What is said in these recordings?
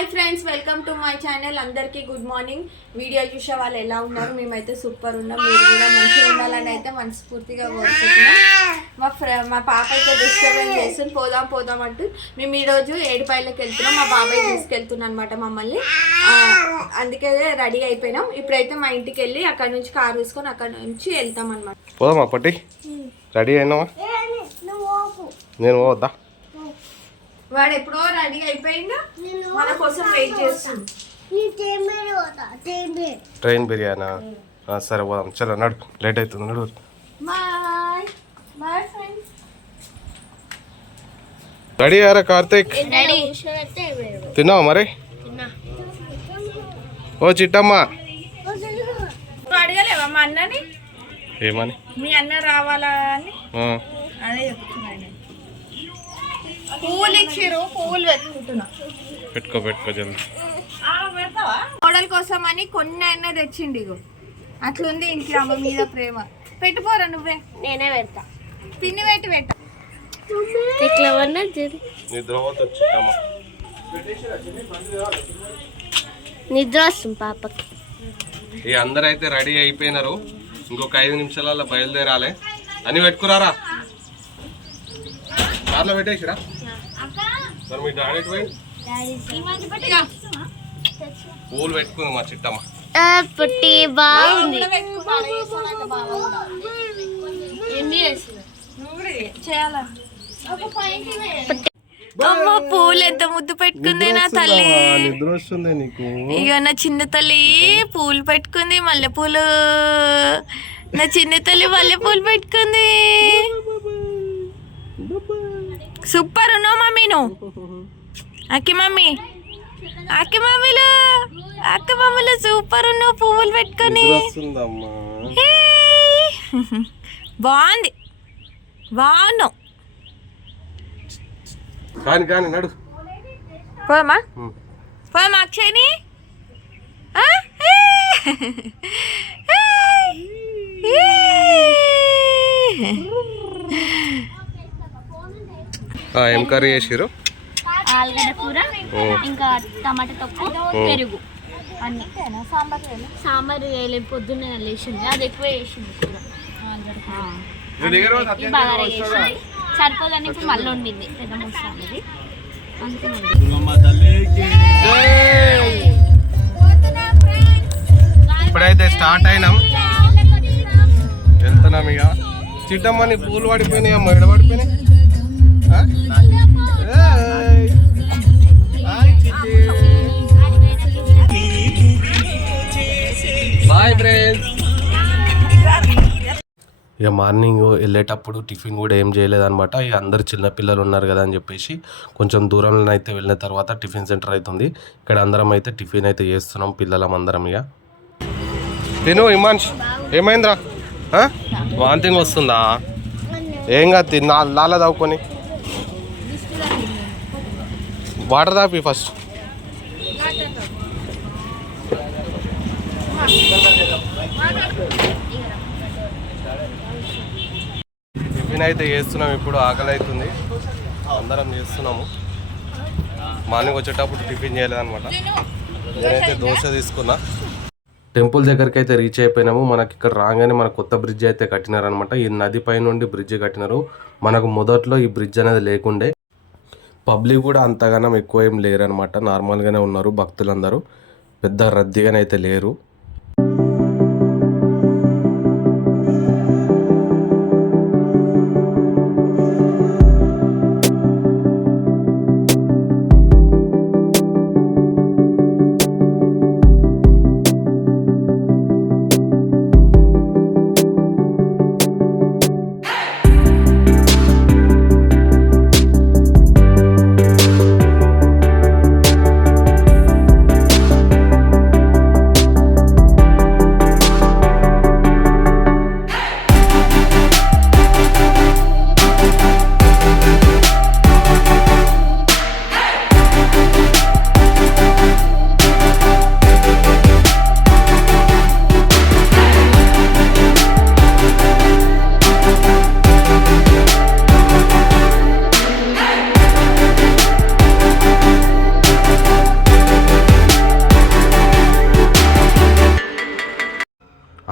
Hi friends, welcome to my channel. అందరికీ good morning. Video చూసే వాళ్ళు ఎలా ఉన్నారు? మేమైతే సూపర్ ఉన్నాం. మీరు కూడా మంచిగా ఉండాలని అయితే మనస్ఫూర్తిగా కోరుకుంటున్నాం. మా పాప అయితే డిస్టర్బెన్స్ చేస్తుంది, పోదాం అంటూ మేము ఈరోజు ఏడుపాయలకి వెళ్తున్నాం. మా బాబాయ్ తీసుకెళ్తున్నాం అనమాట మమ్మల్ని. అందుకే రెడీ అయిపోయినాం. ఇప్పుడైతే మా ఇంటికి వెళ్ళి అక్కడ నుంచి కార్ తీసుకొని అక్కడ నుంచి వెళ్తాం అనమాట. పోదామా పట్టి? రెడీ అయినావా? నేను పోవద్దా? వాడు ఎప్పుడో రెడీ అయిపోయిందా, మన కోసం వెయిట్ చేస్తాను. ట్రైన్ బిర్యానా? సరే పోదాం. చలో నడు, లేట్ అవుతుంది. నడు. Bye bye friends. రెడీ అయ్యారా కార్తీక్? తిన్నావా మరి? ఓ చిట్టమ్మ, అడగలేవా మా అన్నని? ఏమని? మీ అన్న రావాలా అని అదే చెప్తున్నాను. పువ్వులు ఇచ్చిరు, పువ్వులు పెట్టుకుంటున్నా. పెట్టుకో జల్ది. మోడల్ కోసం అని కొన్ని అయినా తెచ్చిండి. ఇగో అట్లుంది ఇంట్లో అమ్మ మీద ప్రేమ. పెట్టుకోరా నువ్వే. నేనే పెడతా. పిన్ని పెట్ట నిద్ర వస్తుంది పాపకి. ఈ అందరైతే రెడీ అయిపోయినారు. ఇంకొక 5 నిమిషాలలో బయలుదేరాలి. అని పెట్టుకురారా, కార్లో పెట్టేసిరా. మరి మీ డాడీ పూలు పెట్టుకుంది మా చిట్టమ్మ. పుట్టి బాగుంది. అమ్మ పూలు ఎంత ముద్దు పెట్టుకుంది నా తల్లి. నిద్ర వస్తుంది నీకు? ఇక నా చిన్న తల్లి పూలు పెట్టుకుంది, మల్లెపూలు. నా చిన్న తల్లి మల్లెపూలు పెట్టుకుంది. సూపర్ ఉన్నావు మమ్మీ నువ్వు. అక్కి మమ్మీలు సూపర్ ఉన్నావు పువ్వులు పెట్టుకొని. బాగున్నావు. కానీ నడు. పోమా అక్షయ్ని. ఏం కర్రీ చేసిరు? ఆలుగడ్డ కూర, ఇంకా టమాటా తొక్కు, పెరుగు అన్ని. సాంబార్ వేయలేదు, పొద్దున్నే వేసింది. అది ఎక్కువ వేసింది కూర. బాగా వేసింది, సరిపోదని ఇప్పుడు మళ్ళీ వండింది పెద్ద మసాలది. ఇప్పుడైతే స్టార్ట్ అయినాం, వెళ్తున్నాం. ఇక చిట్టమ్మని పూలు పడిపోయినాయి. అమ్మ ఎడ పడిపోయినాయి? Boy friends. ఇక మార్నింగ్ వెళ్ళేటప్పుడు టిఫిన్ కూడా ఏం చేయలేదన్నమాట. ఇక అందరు చిన్నపిల్లలు ఉన్నారు కదా అని చెప్పేసి కొంచెం దూరంలో అయితే వెళ్ళిన తర్వాత టిఫిన్ సెంటర్ అవుతుంది. ఇక్కడ అందరం అయితే టిఫిన్ అయితే చేస్తున్నాం, పిల్లలం అందరం. ఇక తిను హిమాంష్. ఏమైందిరా? వాంతింగ్ వస్తుందా? ఏం కాదు, నాలా తాగుకొని వాటర్ తాపి ఫస్ట్. టిఫిన్ అయితే చేస్తున్నాం. ఇప్పుడు ఆకలి అవుతుంది, అందరం చేస్తున్నాము. మార్నింగ్ వచ్చేటప్పుడు టిఫిన్ చేయలేదన్నమాట. నేనైతే దోశ తీసుకున్నా. టెంపుల్ దగ్గరికి అయితే రీచ్ అయిపోయినాము. మనకి ఇక్కడ రాగానే మన కొత్త బ్రిడ్జ్ అయితే కట్టినారనమాట. ఈ నది పై నుండి బ్రిడ్జ్ కట్టినారు. మనకు మొదట్లో ఈ బ్రిడ్జ్ అనేది లేకుండే. పబ్లిక్ కూడా అంతగానం ఎక్కువ ఏం లేరనమాట, నార్మల్గానే ఉన్నారు భక్తులందరూ. పెద్ద రద్దీగానే అయితే లేరు.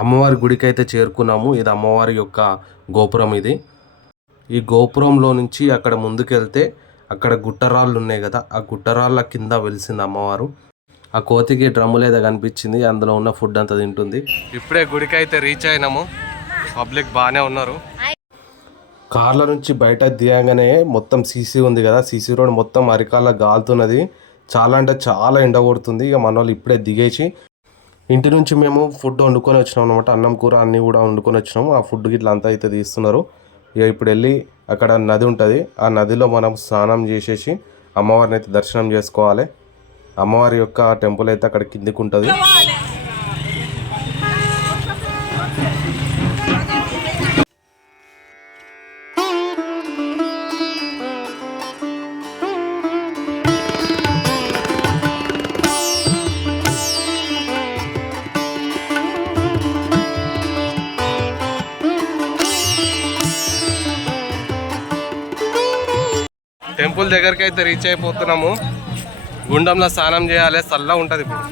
అమ్మవారి గుడికి అయితే చేరుకున్నాము. ఇది అమ్మవారి యొక్క గోపురం. ఇది ఈ గోపురంలో నుంచి అక్కడ ముందుకెళ్తే అక్కడ గుట్టరాళ్ళు ఉన్నాయి కదా, ఆ గుట్టరాళ్ళ కింద వెలిసింది అమ్మవారు. ఆ కోతికి డ్రమ్ములు ఏదో కనిపించింది, అందులో ఉన్న ఫుడ్ అంతా తింటుంది. ఇప్పుడే గుడికి అయితే రీచ్ అయినాము. పబ్లిక్ బాగానే ఉన్నారు. కార్ల నుంచి బయట దిగగానే మొత్తం సీసీ ఉంది కదా, సీసీ రోడ్ మొత్తం అరికాళ్ళ గాలుతున్నది. చాలా అంటే చాలా ఎండ కొడుతుంది. ఇక మన వాళ్ళు ఇప్పుడే దిగేసి ఇంటి నుంచి మేము ఫుడ్ వండుకొని వచ్చినాం అనమాట. అన్నం కూర అన్నీ కూడా వండుకొని వచ్చినాము. ఆ ఫుడ్ గిట్లా అంతా అయితే తీస్తున్నారు. ఇక ఇప్పుడు వెళ్ళి అక్కడ నది ఉంటుంది, ఆ నదిలో మనం స్నానం చేసేసి అమ్మవారిని అయితే దర్శనం చేసుకోవాలి. అమ్మవారి యొక్క టెంపుల్ అయితే అక్కడ కిందికి ఉంటుంది. టెంపుల్ దగ్గరికి అయితే రీచ్ అయిపోతున్నాము. గుండంలో స్నానం చేయాలి, చల్లగా ఉంటుంది ఇప్పుడు.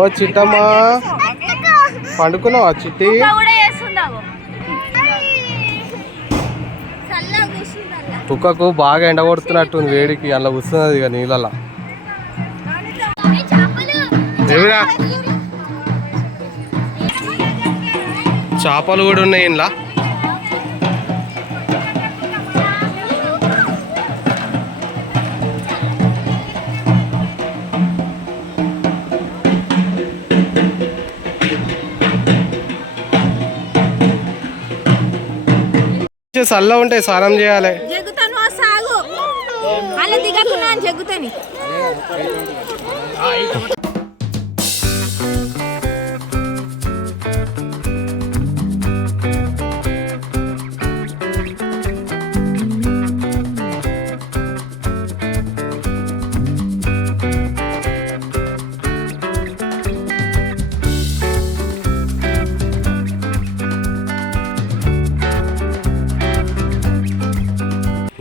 ఓ చిట్టమ్మా, పండుకున్నావా చిట్టి? కుక్కకు బాగా ఎండ కొడుతున్నట్టుంది, వేడికి అలా కూర్చున్నది ఇక నీళ్ళ. చేపలు కూడా ఉన్నాయి ఇంట్లో. చల్ల ఉంటాయి, స్నానం చేయాలి.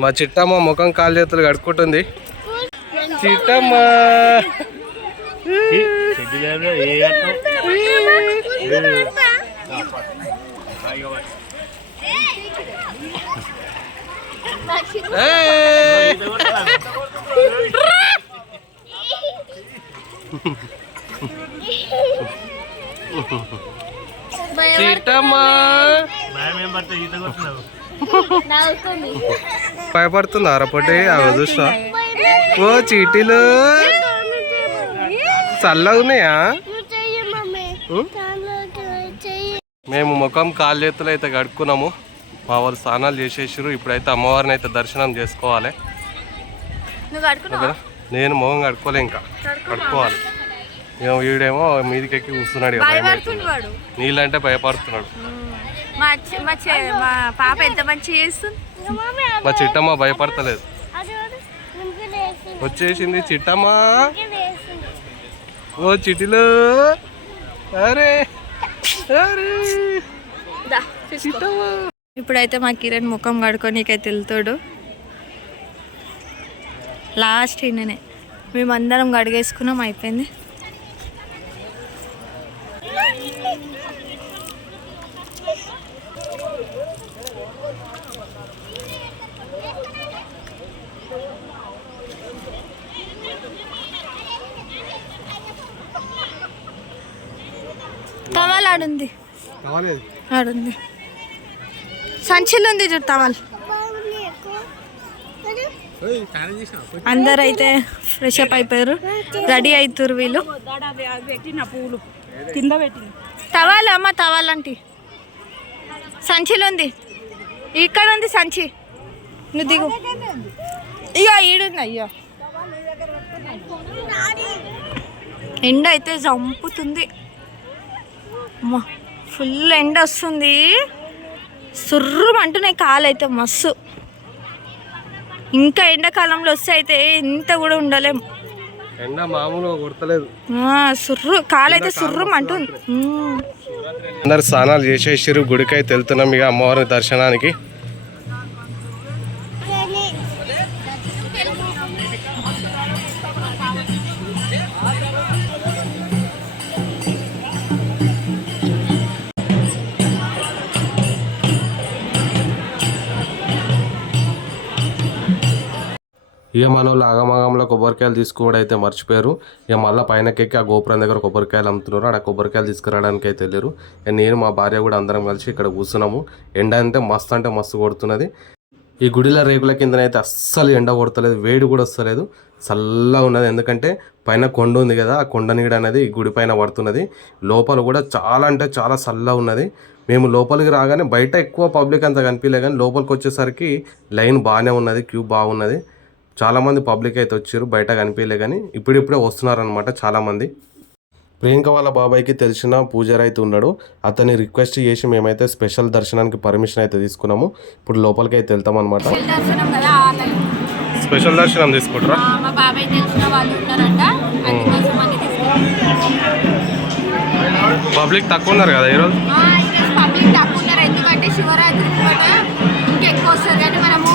మా చిట్టమ్మ ముఖం కాలు చేతులు కడుక్కుంటుంది. చిట్టమ్మ చిట్టమ్మ భయపడుతుందా రపటి చూసా? ఓ చీటీలు చల్లగా ఉన్నాయా? మేము ముఖం కాలు చేతులు అయితే కడుక్కున్నాము. మా వాళ్ళు స్నానాలు చేసేసారు. ఇప్పుడైతే అమ్మవారిని అయితే దర్శనం చేసుకోవాలి. నేను మొహం కడుక్కోలే, ఇంకా కడుక్కోవాలి. వీడేమో మీదికి ఎక్కి కూర్చున్నాడు, నీళ్ళంటే భయపడుతున్నాడు. మా పాప ఎంత మంచిగా చేస్తుంది. మా చిట్టమ్మ భయపడతలేదు. వచ్చేసింది చిట్టమ్మ. ఓ చిటిలో, అరే ఇప్పుడైతే మా కిరణ్ ముఖం కడుక్కోనీకైతే వెళ్తాడు. లాస్ట్ ఈయననే, మేమందరం గడిగేసుకున్నాం, అయిపోయింది. టవల్ ఆడుంది, ఆడుంది, సంచిలో ఉంది చూడు టవల్. అందరు అయితే ఫ్రెష్ అప్ అయిపోయారు, రెడీ అవుతారు వీళ్ళు. టవల్ అమ్మ, టవల్ అంటే సంచిలో ఉంది, ఇక్కడ ఉంది సంచి. నువ్వు దిగు. ఇక ఈడుంది. అయ్యో ఎండ అయితే చంపుతుంది, ఫుల్ ఎండ వస్తుంది. సుర్రం అంటున్నాయి కాలు అయితే మస్తు. ఇంకా ఎండాకాలంలో వస్తే అయితే ఇంత కూడా ఉండలేము. ఎండ మామూలుగా కొడతలేదు, కాలు అయితే సుర్రం అంటుంది. అందరు స్నానాలు చేసేసారు, గుడికైతే వెళ్తున్నాం ఇక అమ్మవారి దర్శనానికి. ఇక మన వాళ్ళు ఆగమాగంలో కొబ్బరికాయలు తీసుకోవడం అయితే మర్చిపోయారు. ఇక మళ్ళీ పైనకెక్కి ఆ గోపురం దగ్గర కొబ్బరికాయలు అమ్ముతున్నారు. అక్కడ కొబ్బరికాయలు తీసుకురావడానికి అయితే వెళ్ళారు. నేను మా భార్య కూడా అందరం కలిసి ఇక్కడ కూర్చున్నాము. ఎండ అంటే మస్తు కొడుతున్నది. ఈ గుడిలో రేకుల కిందనైతే అస్సలు ఎండ కొడతలేదు, వేడి కూడా వస్తలేదు, చల్లగా ఉన్నది. ఎందుకంటే పైన కొండ ఉంది కదా, ఆ కొండ నీడ అనేది ఈ గుడి పైన పడుతున్నది. లోపల కూడా చాలా అంటే చాలా చల్లగా ఉన్నది. మేము లోపలికి రాగానే బయట ఎక్కువ పబ్లిక్ అంత కనిపించలే, కానీ లోపలికి వచ్చేసరికి లైన్ బాగానే ఉన్నది, క్యూ బాగున్నది. చాలామంది పబ్లిక్ అయితే వచ్చారు, బయట కనిపించలే, కానీ ఇప్పుడిప్పుడే వస్తున్నారనమాట చాలామంది. ప్రియాంక వాళ్ళ బాబాయ్కి తెలిసిన పూజారి అయితే ఉన్నాడు. అతన్ని రిక్వెస్ట్ చేసి మేమైతే స్పెషల్ దర్శనానికి పర్మిషన్ అయితే తీసుకున్నాము. ఇప్పుడు లోపలికి అయితే వెళ్తాం అనమాట. స్పెషల్ దర్శనం తీసుకుంటారా? మా బాబాయ్ తెలిసిన వాళ్ళు ఉన్నారంట, పబ్లిక్ తక్కువ ఉన్నారు కదా ఈరోజు. పబ్లిక్ తక్కువ ఉన్నారు, ఎందుకంటే శివరాత్రి ఇంకెక్కువ వస్తారు. కానీ మనము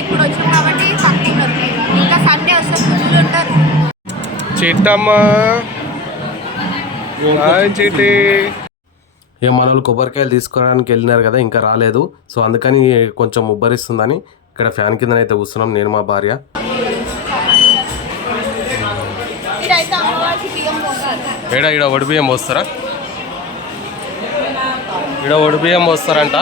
ఇప్పుడు వచ్చాం కాబట్టి తక్కువ ఉన్నారు. ఇంకా సండే వస్తే ఫుల్ ఉంటారు. చిట్టమ్మ చీటి ఇక మన వాళ్ళు కొబ్బరికాయలు తీసుకోవడానికి వెళ్ళినారు కదా, ఇంకా రాలేదు. సో అందుకని కొంచెం ఉబ్బరిస్తుందని ఇక్కడ ఫ్యాన్ కింద అయితే కూర్చున్నాం నేను మా భార్య. ఈడ ఒడిబియ్యం పోస్తారా? ఈడ ఒడిబియ్యం పోస్తారంట.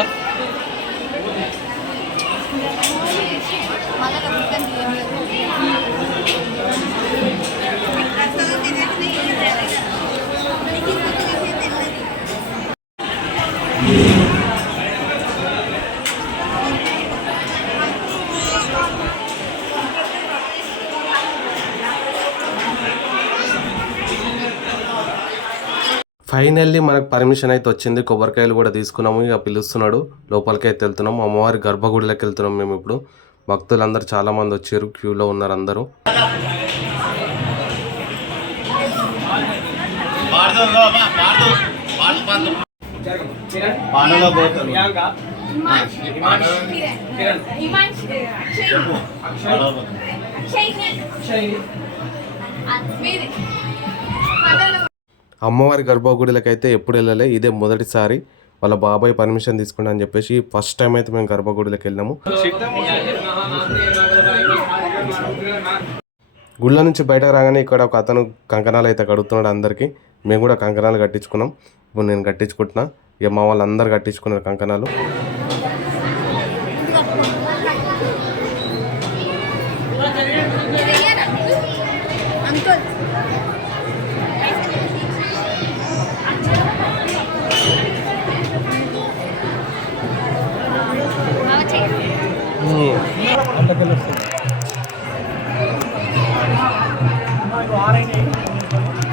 ఫైనల్లీ మనకు పర్మిషన్ అయితే వచ్చింది, కొబ్బరికాయలు కూడా తీసుకున్నాము. ఇక పిలుస్తున్నాడు, లోపలికి అయితే వెళ్తున్నాము. అమ్మవారి గర్భగుడిలోకి వెళ్తున్నాం మేము ఇప్పుడు. భక్తులందరూ చాలా మంది వచ్చారు, క్యూలో ఉన్నారు అందరూ. అమ్మవారి గర్భగుడిలోకి అయితే ఎప్పుడు వెళ్ళలే, ఇదే మొదటిసారి. వాళ్ళ బాబాయ్ పర్మిషన్ తీసుకున్నా అని చెప్పేసి ఫస్ట్ టైం అయితే మేము గర్భగుడిలోకి వెళ్ళాము. గుళ్ళ నుంచి బయటకు రాగానే ఇక్కడ ఒక అతను కంకణాలు అయితే కడుగుతున్నాడు అందరికీ. మేము కూడా కంకణాలు కట్టించుకున్నాం. ఇప్పుడు నేను కట్టించుకుంటున్నా, ఇక మా వాళ్ళందరూ కట్టించుకున్నారు కంకణాలు.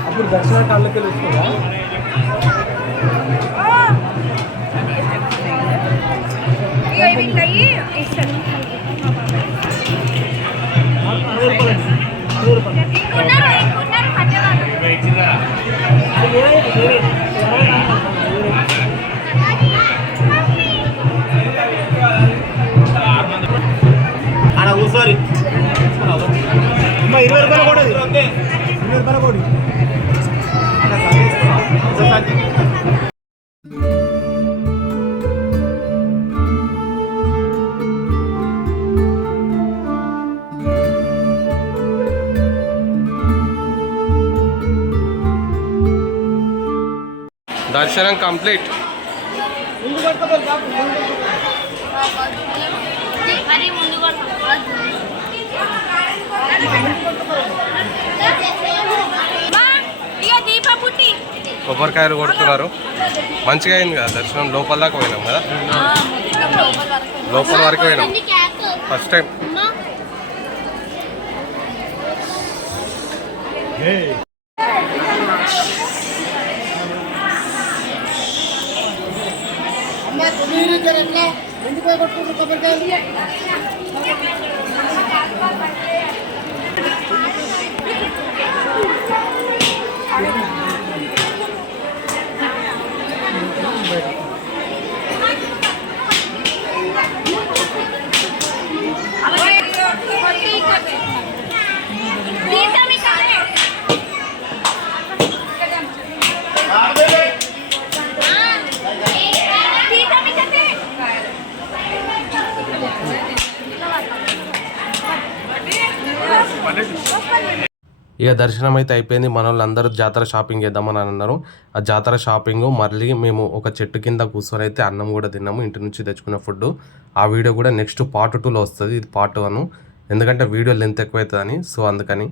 అప్పుడు దర్శన కాళ్ళకి వస్తుందా? అలా కూర్చోరి 20 రూపాయలు కూడా 20 రూపాయలు కూడా. దర్శనం కంప్లీట్. కొబ్బరికాయలు కొడుతున్నారు, మంచిగా అయింది కదా దర్శనం. లోపల దాకా పోయినాం కదా, లోపల వరకు పోయినాం ఫస్ట్ టైం. ఇక దర్శనం అయితే అయిపోయింది. మన వాళ్ళందరూ జాతర షాపింగ్ చేద్దామని అన్నారు. ఆ జాతర షాపింగ్ మళ్ళీ మేము ఒక చెట్టు కింద కూర్చొని అయితే అన్నం కూడా తిన్నాము, ఇంటి నుంచి తెచ్చుకున్న ఫుడ్. ఆ వీడియో కూడా నెక్స్ట్ పార్ట్ 2లో వస్తుంది. ఇది పార్ట్ 1, ఎందుకంటే వీడియో లెంత్ ఎక్కువ అవుతుందని. సో అందుకని